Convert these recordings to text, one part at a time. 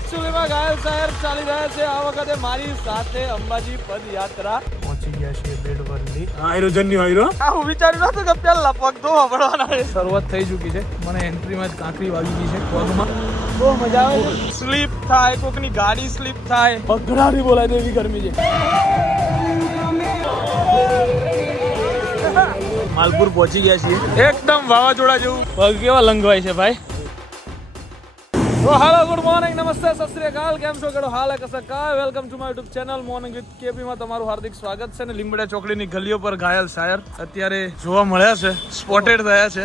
એકચ્યુઅલીમાં ઘાયલ શહેર ચાલી રહ્યા છે આ વખતે મારી સાથે અંબાજી પદયાત્રા પહોંચી ગયા છે બેડવલી આયરો જન્યો આયરો હું વિચાર્યું નતું કે પહેલા પગ ધોવા પડવાના છે શરૂઆત થઈ ચૂકી છે મને એન્ટ્રીમાં જ કાંકરી વાગી ગઈ છે પગમાં બહુ મજા આવે છે સ્લીપ થાય કોકની ગાડી સ્લીપ થાય બગડાની બોલાય દેવી ગરમી છે માલપુર પહોંચી ગયા છીએ એકદમ વાવાઝોડા જેવું પગ કેવા લંગવાય છે ભાઈ તો હાલો ગુડ મોર્નિંગ નમસ્તે સત શ્રી અકાલ કેમ છો કેડો હાલ કસા કા welcome to my YouTube channel morning with KP માં તમારું હાર્દિક સ્વાગત છે ને લીંબડા ચોકડીની ગલીઓ પર ઘાયલ શાયર અત્યારે જોવા મળ્યા છે સ્પોટેડ થયા છે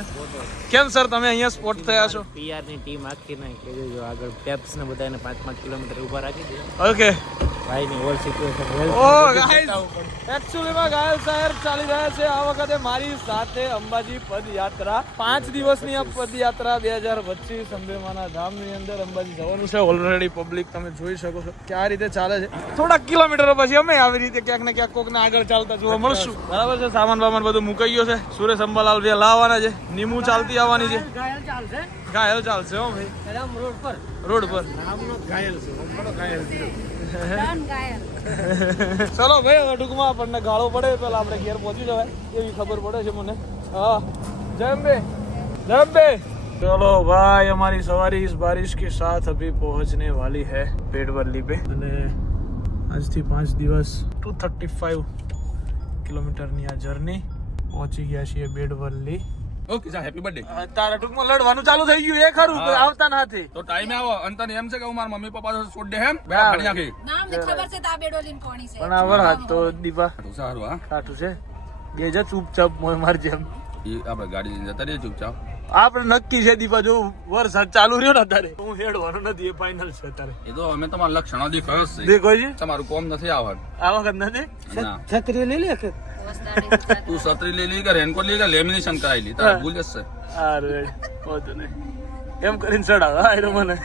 કેમ સર તમે અહીંયા સ્પોટ થયા છો પીઆર ની ટીમ આખી નહીં કે જો આગળ પેપ્સ ને બધાને 5-5 કિલોમીટર ઊભા રાખી દે ઓકે ભાઈ ની ઓલ સિચ્યુએશન ઓ ગાઈસ એકચ્યુઅલીમાં ઘાયલ શાયર ચાલી રહ્યા છે આ વખતે મારી સાથે અંબાજી પદયાત્રા 5 દિવસની આ પદયાત્રા 2025 અંબેમાના ધામની અંદર અંબાજી જવાનું છે ઓલરેડી પબ્લિક તમે જોઈ શકો છો કે આ રીતે ચાલે છે થોડા કિલોમીટર પછી અમે આવી રીતે ક્યાંક ને ક્યાંક કોકને આગળ ચાલતા જોવા મળશું બરાબર છે સામાન બામાન બધું મુકાઈ ગયો છે સુરેશ અંબાલાલ બે લાવવાના છે નીમુ ચાલતી આવવાની છે ઘાયલ ચાલશે હો ભાઈ રોડ પર ઘાયલ છે ઘાયલ છે ચલો ભાઈ હવે ટૂંકમાં આપણને ગાળો પડે પેલા આપણે ઘેર પહોંચી જવાય એવી ખબર પડે છે મને હા જય અંબે चलो भाई हमारी सवारी इस बारिश के साथ अभी पहुंचने वाली है बेडवली पे અને આજથી 5 દિવસ 235 કિલોમીટરની આ જર્ની પહોંચી ગયા છીએ બેડવલી ઓકે સર હેપી બર્થડે તારા ટૂંકમાં લડવાનું ચાલુ થઈ ગયું એ ખરું આવતા નથી તો ટાઈમે આવો અને તને એમ છે કે હું મારા મમ્મી પપ્પા સાથે છોડ દે એમ બેડા ભણી નાખી નામ ને ખબર છે તા બેડોલીન કોણી છે પણ આવર હાથ તો દીપા સારું હા કાઠું છે બે જ ચૂપચાપ મોય માર જેમ એ આપણે ગાડી લઈને જતા રહીએ ચૂપચાપ આપણે નક્કી છે દીપા જો વરસાદ ચાલુ રહ્યો ને અત્યારે હું હેડવાનું નથી એ ફાઇનલ છે અત્યારે એ તો અમે તમારા લક્ષણો દેખાયો છે દેખો છે તમારું કોમ નથી આવવાનું આ વખત નથી ના છત્રી લઈ લે કે તું છત્રી લઈ લી કે રેનકોટ લઈ કે લેમિનેશન કરાવી લી તારે ભૂલ જશે અરે વધુ નહીં એમ કરીને ચડાવ આયરો મને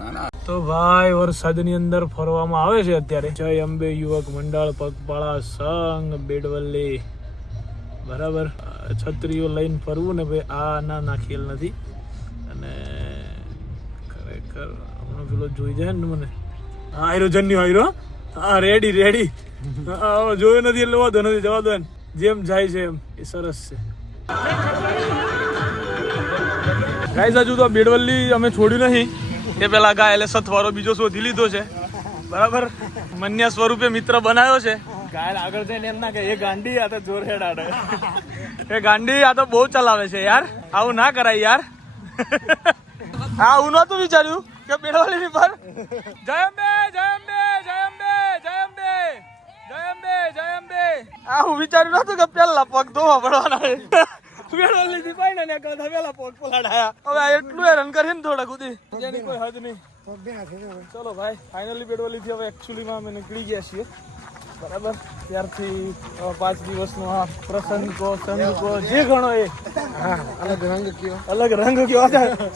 ના ના તો ભાઈ વરસાદની અંદર ફરવામાં આવે છે અત્યારે જય અંબે યુવક મંડળ પગપાળા સંઘ બેડવલી બરાબર છત્રીઓ લઈને ફરવું ને ભાઈ આ ના ખેલ નથી અને ખરેખર હમણાં પેલો જોઈ જાય ને મને હા આયરો જન્યો આયરો હા રેડી જોયું નથી એટલે વાંધો નથી જવા દો ને જેમ જાય છે એમ એ સરસ છે ગાઈસ હજુ તો બેડવલી અમે છોડ્યું નહીં એ પેલા ગાય એટલે સથવારો બીજો શોધી લીધો છે બરાબર મન્યા સ્વરૂપે મિત્ર બનાવ્યો છે ગાય આગળ જઈને એમ ના કે એ ગાંડી આ તો જોર હેડ આડે એ ગાંડી આ તો બહુ ચલાવે છે યાર આવું ના કરાય યાર હા હું નતું વિચાર્યું કે બેડવલી ની પર જય અંબે આ હું વિચાર્યું નતું કે પેલા પગ ધોવા પડવાના બેડવલી થી પાઈ ને પેલા પગ પલાડાયા હવે એટલું હેરાન કરીને થોડા કુદી જેની કોઈ હદ નહીં ચલો ભાઈ ફાઇનલી બેડવલી થી હવે એકચ્યુઅલીમાં અમે નીકળી ગયા છીએ બરાબર ત્યારથી 5 દિવસનો આ પ્રસંગ કો સંગ કો જે ઘણો એ અલગ રંગ કયો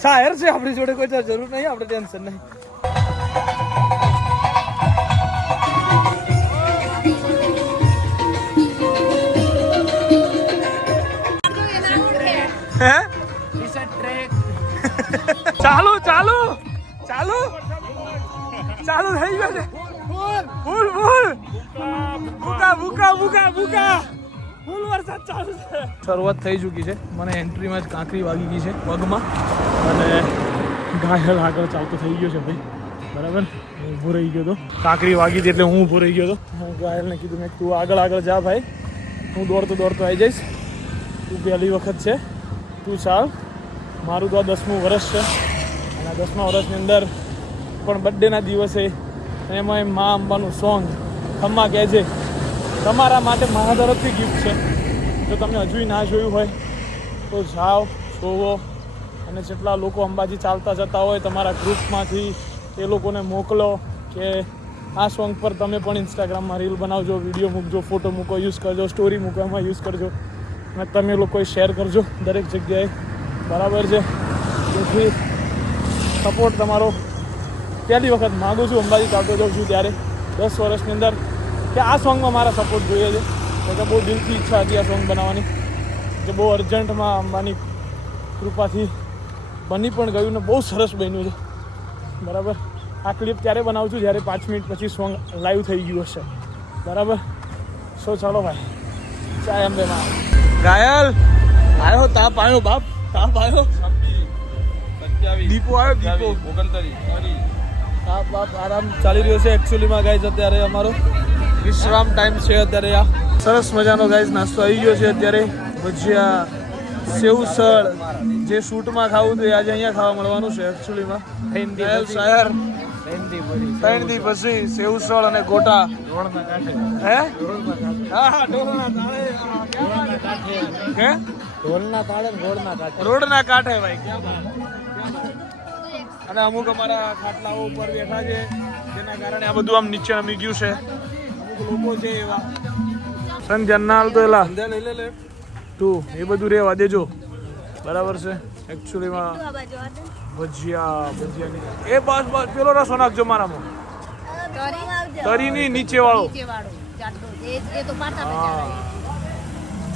શાયર છે આપણી જોડે કોઈ જરૂર નહીં આપણે ટેન્શન નહીં હે ચાલુ થઈ ગયો છે ફૂલ ફૂલ વરસાદ ચાલુ છે શરૂઆત થઈ ચૂકી છે મને એન્ટ્રીમાં જ કાંકરી વાગી ગઈ છે પગમાં અને ઘાયલ આગળ ચાલતો થઈ ગયો છે ભાઈ બરાબર હું ઊભો રહી ગયો હતો કાંકરી વાગી હતી એટલે હું ઊભો રહી ગયો હતો ઘાયલને કીધું મેં તું આગળ જા ભાઈ હું દોડતો આવી જઈશ તું પહેલી વખત છે તું ચાલ મારું તો આ 10મું વર્ષ છે અને આ 10મા વર્ષની અંદર પણ બર્થડેના દિવસે એમાં મા અંબાનું સોંગ ખમ્મા કહેજે તમારા માટે મારા તરફથી ગિફ્ટ છે જો તમે હજુ ના જોયું હોય તો જાઓ જોવો અને જેટલા લોકો અંબાજી ચાલતા જતા હોય તમારા ગ્રુપમાંથી એ લોકોને મોકલો કે આ સોંગ પર તમે પણ ઇન્સ્ટાગ્રામમાં રીલ બનાવજો વિડીયો મૂકજો ફોટો મૂકો યુઝ કરજો સ્ટોરી મૂકવામાં યુઝ કરજો અને તમે લોકોએ શેર કરજો દરેક જગ્યાએ બરાબર છે જેથી સપોર્ટ તમારો પહેલી વખત માગું છું અંબાજી ચાલતો જાઉં છું ત્યારે 10 વર્ષની અંદર કે આ સોંગમાં મારા સપોર્ટ જોઈએ છે એટલે બહુ દિલથી ઈચ્છા હતી આ સોંગ બનાવવાની જે બહુ અર્જન્ટમાં અંબાની કૃપાથી બની પણ ગયું ને બહુ સરસ બન્યું છે બરાબર આ ક્લિપ ત્યારે બનાવું છું જ્યારે 5 મિનિટ પછી સોંગ લાઈવ થઈ ગયું હશે, બરાબર. સો ચાલો ભાઈ, ચાય અંબે માં ઘાયલ આવ્યો, તાપ આવ્યો બાપ, તાપ આવ્યો, 27 દીપો આવ્યો, દીપો 29 તાપ બાપ આરામ ચાલી રહ્યો છે એકચ્યુઅલીમાં ગાઈઝ. અત્યારે અમારો વિશ્રામ ટાઈમ છે અત્યારે. આ સરસ મજાનો ગાઈઝ નાસ્તો આવી ગયો છે અત્યારે. ભજીયા, સેવસળ, જે શૂટમાં ખાવું હતું આજે અહીંયા ખાવા મળવાનું છે એકચ્યુઅલીમાં. શહેર 3 દી પછી સેવસળ અને ગોટા હે હા ઢોલના તાળે હે ઢોલના તાળે ગોળના કાંઠે. રોડના કાંઠે ભાઈ, ક્યાં બાત. અને અમુક અમારા ખાટલાઓ ઉપર બેઠા છે જેના કારણે આ બધું આમ નીચે નમી ગયું છે. અમુક લોકો છે એવા સંજ્ઞા હાલ તો એલા તું એ બધું રેવા દેજો, બરાબર છે. એકચ્યુઅલીમાં ભજીયાની એ બસ પેલો રસો નાખજો મારામાં, તરીની નીચે વાળો.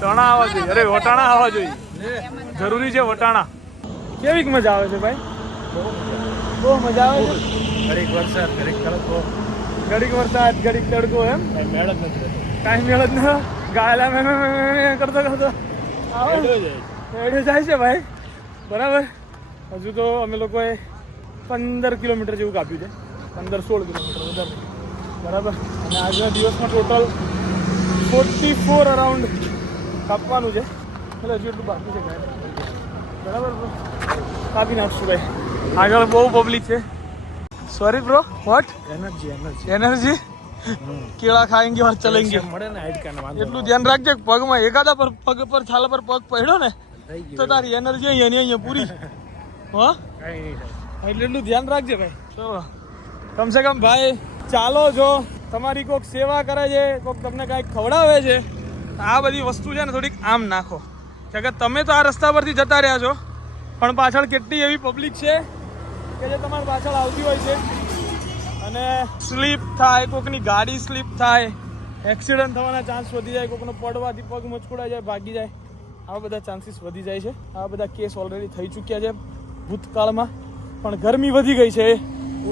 ચણા આવવા જોઈએ, અરે વટાણા આવવા જોઈએ, જરૂરી છે વટાણા. કેવી મજા આવે છે ભાઈ? બહુ મજા આવે છે. ઘડીક વરસાદ, ઘડીક તડકો, ઘડીક વરસાદ, ઘડીક તડકો, એમ કાંઈ મેળ જ નથી રહેતો. કાંઈ મેળ જ ના ગાયલા મેં કરતો એડે જાય છે ભાઈ, બરાબર. હજુ તો અમે લોકોએ 15 કિલોમીટર જેવું કાપ્યું છે, 15-16 કિલોમીટર વધારે, બરાબર. અને આજના દિવસમાં ટોટલ 44 અરાઉન્ડ કાપવાનું છે, એટલે હજુ એટલું બાકી છે ગાય, બરાબર. કાપી નાખશું ભાઈ. આગળ બહુ પબ્લિક છે. સોરી બ્રો, વોટ એનર્જી કેળા ખાएंगे और चलेंगे મળે ને હાઈટકાને વાંધો એટલું ધ્યાન રાખજે. પગમાં એકાદા પર પગ પર છાલા પર પગ પડ્યો ને થઈ ગયું. તો તારી એનર્જી અહીંયા પૂરી. હા કાંઈ નહીં થાય. એટલે એટલું ધ્યાન રાખજે ભાઈ. ચલો કમસે કમ ભાઈ ચાલો, જો તમારી કોઈક સેવા કરે છે, કોઈક તમને કાંઈક ખવડાવે છે, આ બધી વસ્તુ છે ને થોડીક આમ નાખો. કે તમે તો આ રસ્તા પરથી જતા રહ્યા છો, પણ પાછળ કેટલી એવી પબ્લિક છે કે જે તમારી પાછળ આવતી હોય છે અને સ્લીપ થાય, કોઈકની ગાડી સ્લીપ થાય, એક્સિડન્ટ થવાના ચાન્સ વધી જાય, કોઈકનો પડવાથી પગ મચકોડાઈ જાય, ભાગી જાય, આવા બધા ચાન્સીસ વધી જાય છે. આવા બધા કેસ ઓલરેડી થઈ ચૂક્યા છે ભૂતકાળમાં. પણ ગરમી વધી ગઈ છે,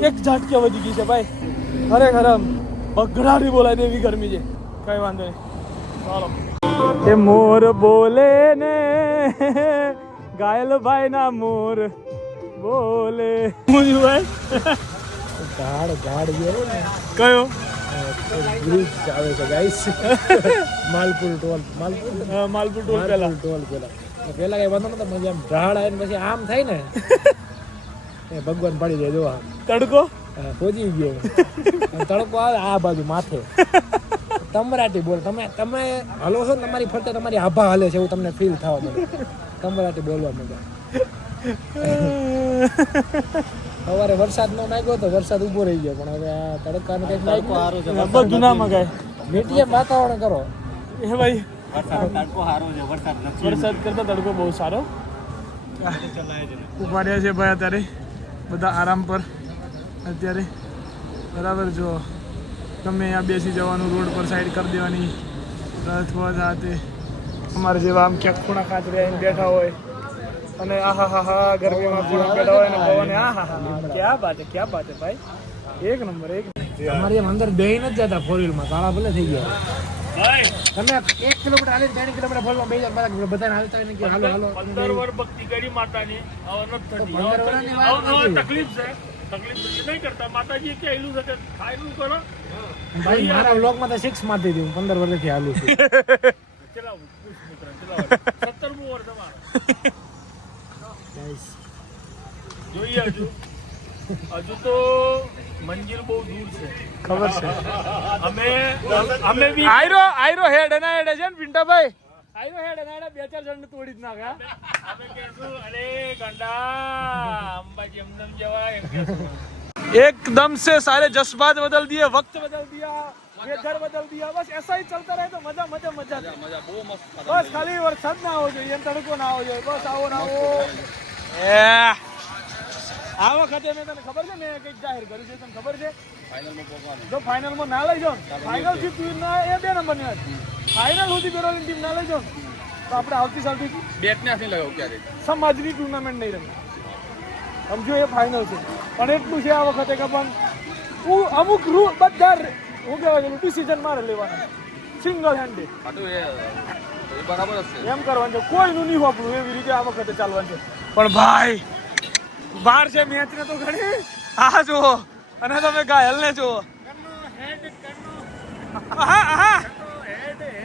એક ઝાટકે વધી ગઈ છે ભાઈ, ખરેખર આમ બગડાટી બોલાય તેવી ગરમી છે. કઈ વાંધો નહીં, ચાલો. એ મોર બોલે ને ઘાયલ ભાઈ ના મોર બોલે. ઝાડ જેવો ને કયો બ્રિજ આવે છે guys. Malpur toll Malpur toll પેલા ટોલ પેલા કઈ વાંધો નતો, મજા આમ ઝાડ આવે ને પછી આમ થાય ને એ ભગવાન પડી જાય. જો આમ તડકો પહોંચી ગયો અને તડકો આવે આ બાજુ માથે. તમરાટી બોલ, તમે હલો છો ને, તમારી ફરતે તમારી આભા હાલે છે એવું તમને ફીલ થવા મળે. તમરાટી બોલવા મજા. સવારે વરસાદ નો નાખ્યો તો વરસાદ ઉભો રહી ગયો, પણ હવે આ તડકાને કંઈક નાખ્યું બધું ના મગાય. મીડિયમ વાતાવરણ કરો. એ ભાઈ તડકો સારો છે, વરસાદ કરતા તડકો બહુ સારો. ઉભા રહ્યા છે ભાઈ અત્યારે બધા આરામ પર અત્યારે, બરાબર. જો તમે અહીંયા બેસી જવાનું, રોડ પર સાઈડ કરી દેવાની, અથવા જાતે અમારે જેવા આમ ક્યાંક ખૂણા ખાતરે આવીને બેઠા હોય અને આહા હા હા ગરમીમાં ખૂણા બેઠા હોય અને પવન આહા હા ક્યાં બાત હે ભાઈ, એક નંબર. અમારે એમ અંદર બેહી નથી જતા ફોર વ્હીલમાં, કાળા ભલે થઈ ગયા. તમે 1 કિલોમીટર હાલી 3 કિલોમીટર ફોરમાં બેસી જાવ, બધાને હાલતા હોય ને કે હાલો હાલો. 15 વર્ષ ભક્તિ કરી માતાની, હવે નથી થતી. 15 વર્ષની વાત નથી. તકલીફ છે, તકલીફ નહીં કરતા. માતાજી કે હેલું છે કે ખાયલું કરો ભાઈ. મારા વ્લોગમાં તો 6 મારતી હતી, હું 15 વર્ષથી હાલું છું. ચલાવું 17મું વર્ષ તમારું. જોઈએ હજુ તો મંજિલ બહુ દૂર છે, ખબર છે. અમે બી આયરો હેડ એના હેડ છે ને પિન્ટાભાઈ, આયરો હેડ એના હેડ 2-4 જણ તોડી જ નાખે. અમે કહેશું અરે ગંડા અંબાજી એમદમ જવાય એમ કહેશું. एकदम से सारे जज्बात बदल दिए, वक्त बदल दिया, वेदर बदल दिया. बस ऐसा ही चलता रहे तो मजा मजा मजा બહુ મસ્ત. બસ ખાલી વરસાદ ના આવવો જોઈએ, એમ તડકો ના આવવો જોઈએ. બસ આવો ના આવો. આ વખતે મેં તને ખબર છે મેં કંઈક જાહેર કર્યું છે, તને ખબર છે? ફાઇનલમાં પહોંચવાનું. જો ફાઇનલમાં ના લઈ જાઓ, ફાઇનલ થી ટીમ ના એ 2 નંબરની વાત, ફાઇનલ સુધી બેરોલિન ટીમ ના લઈ જાઓ તો આપણે આવતી સાલથી બેટ ને નથી લગાવ ક્યારે. સમાજની ટુર્નામેન્ટ નહીં રમી. સમજો એ ફાઇનલ છે. પણ એટલું છે આ વખતે કે પણ અમુક રૂલ બધા હું કહેવાય ડિસિઝન મારે લેવાના સિંગલ હેન્ડેડ હા તો એ બરાબર જ છે. એમ કરવાનું છે કોઈનું નહીં હોપડું એવી રીતે આ વખતે ચાલવાનું છે પણ ભાઈ બહાર છે મેચ ને તો ઘણી આ જુઓ અને તમે ઘાયલને જુઓ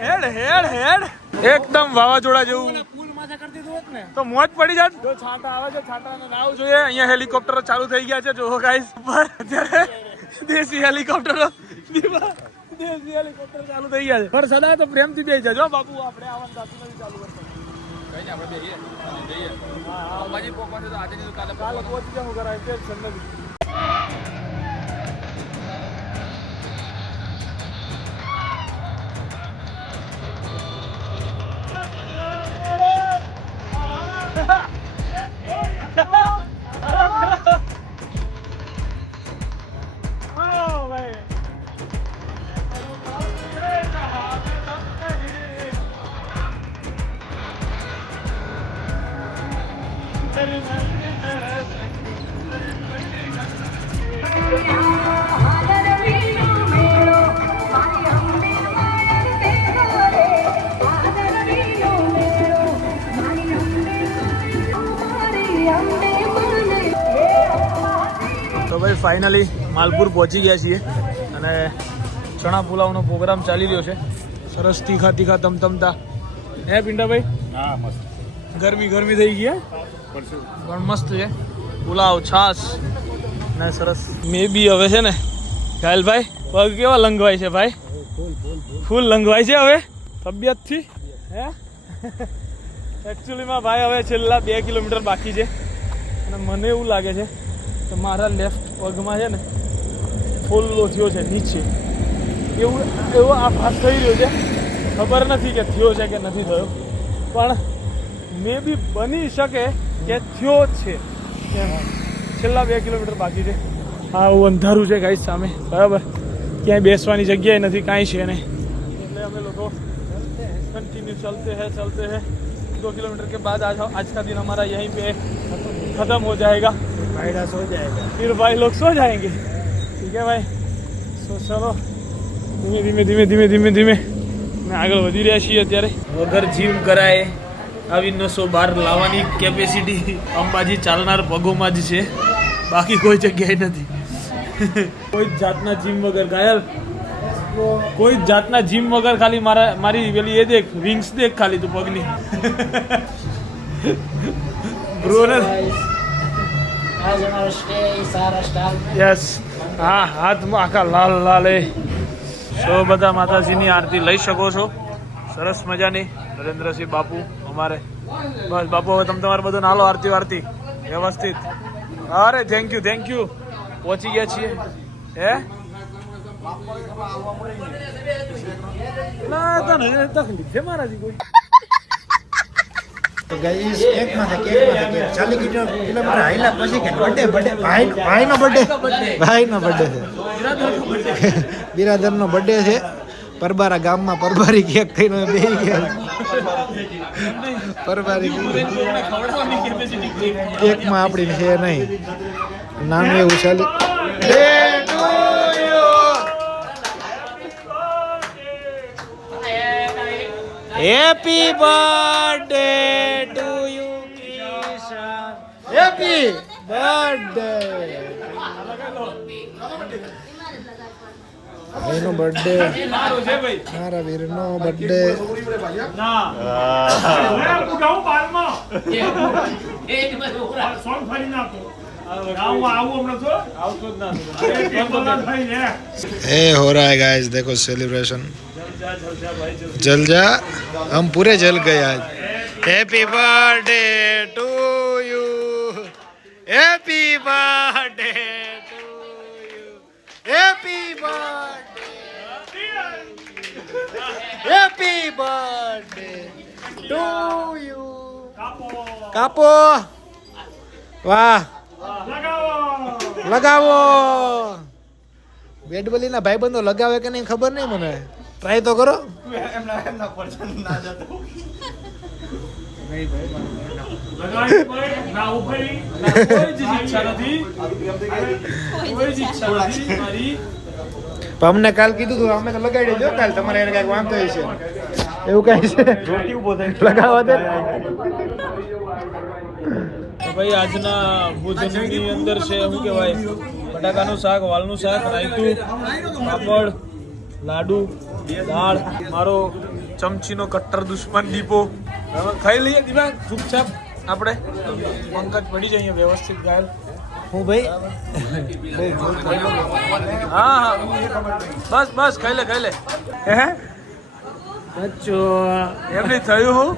હેડ હેડ હેડ એકદમ વાવાઝોડા જેવું પુલ માથે કરી દીધું હોત ને તો મોજ પડી જાત જો છાંટા આવે છે છાંટાને નાવ જોઈએ અહીંયા હેલિકોપ્ટરો ચાલુ થઈ ગયા છે જો ગાઈસ અત્યારે દેશી હેલિકોપ્ટરો દેશી હેલિકોપ્ટર ચાલુ થઈ ગયા છે પર સદા તો પ્રેમથી દઈ જજો બાપુ આપણે આવવાનું સાચું નથી ચાલુ કરતા કઈ નહીં આપણે જઈએ અંબાજી પહોંચવાનું તો આજે નહીં તો કાલે કાલે પહોંચી જાવ કરાય તે ટેન્શન નથી તો ભાઈ ફાઇનલી માલપુર પહોંચી ગયા છીએ અને ચણા પુલાવનો પ્રોગ્રામ ચાલી રહ્યો છે સરસ તીખા તીખા તમતમતા હે પિંડાભાઈ હા મસ્ત ગરમી ગરમી થઈ ગઈ પણ મસ્ત છે પુલાવ છાસ ને સરસ મે બી હવે છે ને ઘાયલભાઈ પગ કેવા લંગવાય છે ભાઈ ફૂલ લંગવાય છે હવે તબિયતથી હે એકચ્યુઅલીમાં ભાઈ હવે છેલ્લા 2 કિલોમીટર બાકી છે અને મને એવું લાગે છે કે મારા લેફ્ટ પગમાં છે ને ફોલ્લો થયો છે નીચે એવો આભાસ થઈ રહ્યો છે ખબર નથી કે થયો છે કે નથી થયો પણ મે બી બની શકે કે થયો છે એમ છેલ્લા 2 કિલોમીટર બાકી છે આ અંધારું છે ગાઈસ સામે બરાબર ક્યાંય બેસવાની જગ્યાએ નથી કાંઈ છે નહીં એટલે અમે લોકો कंटिन्यू चलते हैं 2 किलोमीटर के बाद आज का दिन हमारा यहीं पे ख़त्म हो जाएगा ભાઈડા સો જાયગા फिर भाई लोग सो जाएंगे ठीक है भाई सो चलो ધીમે મેં આગળ વધી રહ્યા છીએ અત્યારે વગર જીમ કરાય આવી નસો બહાર લાવવાની કેપેસિટી અંબાજી ચાલનાર પગોમાં જ છે બાકી કોઈ જગ્યાએ નથી કોઈ જ જાતના જીમ વગર ઘાયલ કોઈ જ જાતના જીમ વગર ખાલી મારી પેલી એ દેખ વિંગ્સ દેખ ખાલી તું પગની બ્રોને આજ અમારો સ્ટે સારા સ્ટાર યસ હા હાથમાં આખા લાલ લાલ એ સો બધા માતાજીની આરતી લઈ શકો છો સરસ મજાની નરેન્દ્રસિંહ બાપુ અમારે બસ બાપુ હવે તમે તમારે બધું નાલો આરતી વ્યવસ્થિત અરે થેન્ક યુ પહોંચી ગયા છીએ હે ના તને તકલીફ છે મારાથી કોઈ તો ગાઈસ કેક માં કેક 40 કિલોમીટર હાઈલા પછી કે બર્થડે ભાઈનો બર્થડે છે બિરાદરનો બર્થડે છે પરબારા ગામમાં પરબારી કેક થઈને બેહી ગયા પરબારી કેકમાં આપણી છે નહીં નાનું એવું ચાલી happy birthday to you Kishan happy birthday ભાઈનો બર્થડે મારા વીરનો બર્થડે ए हो रहा है गाइस देखो सेलिब्रेशन जल जा हम पूरे जल गए आज happy birthday to you happy birthday to you happy birthday to you कापो वाह लगावो બેટ બોલીના ભાઈબંધો લગાવે કે નહીં ખબર નહીં મને ટ્રાય તો કરો ના ઉપરી કોઈ જ ઈચ્છા નથી મારી. પણ અમને કાલ કીધું તું અમે તો લગાડી દેજો કાલ તમારે એને કઈક વાંધો છે એવું કઈ છે લગાવવા દે. તો ભાઈ આજના ભોજનની અંદર છે શું કહેવાય બટાકાનું શાક, વાલનું શાક, રાયતું, પાપડ, લાડુ, દાળ, મારો ચમચીનો કટ્ટર દુશ્મન દીપો. બરાબર ખાઈ લઈએ દીપા ચૂપચાપ આપણે. પંકજ પડી જાય અહીંયા વ્યવસ્થિત ગાયલ. હું ભાઈ હા હા બસ બસ ખાઈ લે ખાઈ લે. હે બચ્ચો એમ નહીં થયું હું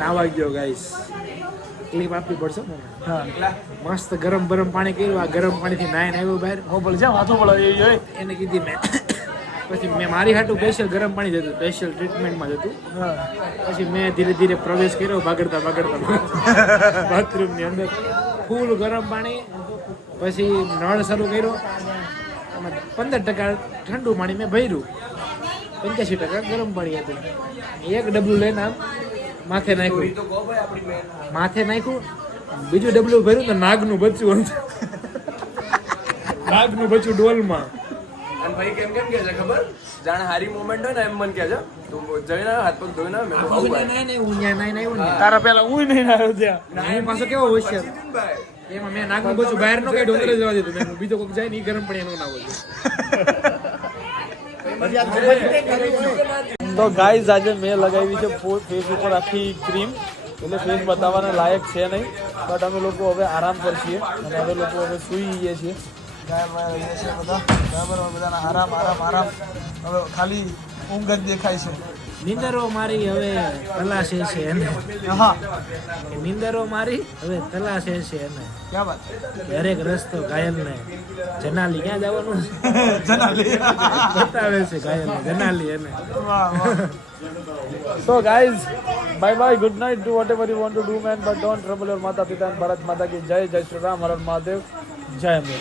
નાવા ગયો ગાઈસ ક્લિપ આપવી પડશે ને. હા મસ્ત ગરમ પાણી કર્યું આ ગરમ પાણીથી નાઈને આવ્યો બહાર હો બોલ જા વાતો બોલો એ એને કીધી મેં પછી મેં મારી હાટું સ્પેશિયલ ગરમ પાણી જતું સ્પેશિયલ ટ્રીટમેન્ટમાં જતું. હા પછી મેં ધીરે ધીરે પ્રવેશ કર્યો બાગડતા બાથરૂમની અંદર ફૂલ ગરમ પાણી. પછી નળ શરૂ કર્યો એમાં 15% ઠંડુ પાણી મેં ભર્યું 85% ગરમ પાણી હતું. એક ડબલું લઈને આમ માથે નાખ્યું બીજું ડબલું ભર્યું તો નાગનું બચ્ચું નાગનું બચ્ચું ડોલમાં. અને ભાઈ કેમ કે છે ખબર જાણે હારી મોમેન્ટ હોય ને એમ મન કે છે તું જઈને હાથ પગ ધોઈને મેં તો આવું તારા પેલા હું નહીં આવ્યો ત્યાં. હું પાછો કેવો હોશિયાર એમાં મેં નાગનું બચ્ચું બહાર નો કાઢ્યું અંદર જવા દીધું. મેં બીજો કોઈક જાય ને ઈ ગરમ પાણી એનો ના હોય. તો ગાઈઝ આજે મેં લગાવી છે ફેસ ઉપર આખી ક્રીમ એટલે ફેસ બતાવવાના લાયક છે નહીં. બટ અમે લોકો હવે આરામ પર છીએ અને હવે લોકો હવે સૂઈ જઈએ છીએ. ગાયબ રહીએ છીએ બધા બરાબર. બધાના આરામ આરામ આરામ. હવે ખાલી ઊંઘ જ દેખાય છે. નિંદરો મારી હવે તલાશે છે એને. હા નિંદરો મારી હવે તલાશે છે એને. ક્યાં વાત દરેક રસ્તો ઘાયલને જનાલી ક્યાં જવાનું જનાલી બતાવે છે ઘાયલને જનાલી એને. So guys, bye bye, good night, do whatever you want to do man, but don't trouble your Mata Pita and Bharat Mata ki Jai, Jai Shri Ram, Har Har Mahadev, Jai Amber.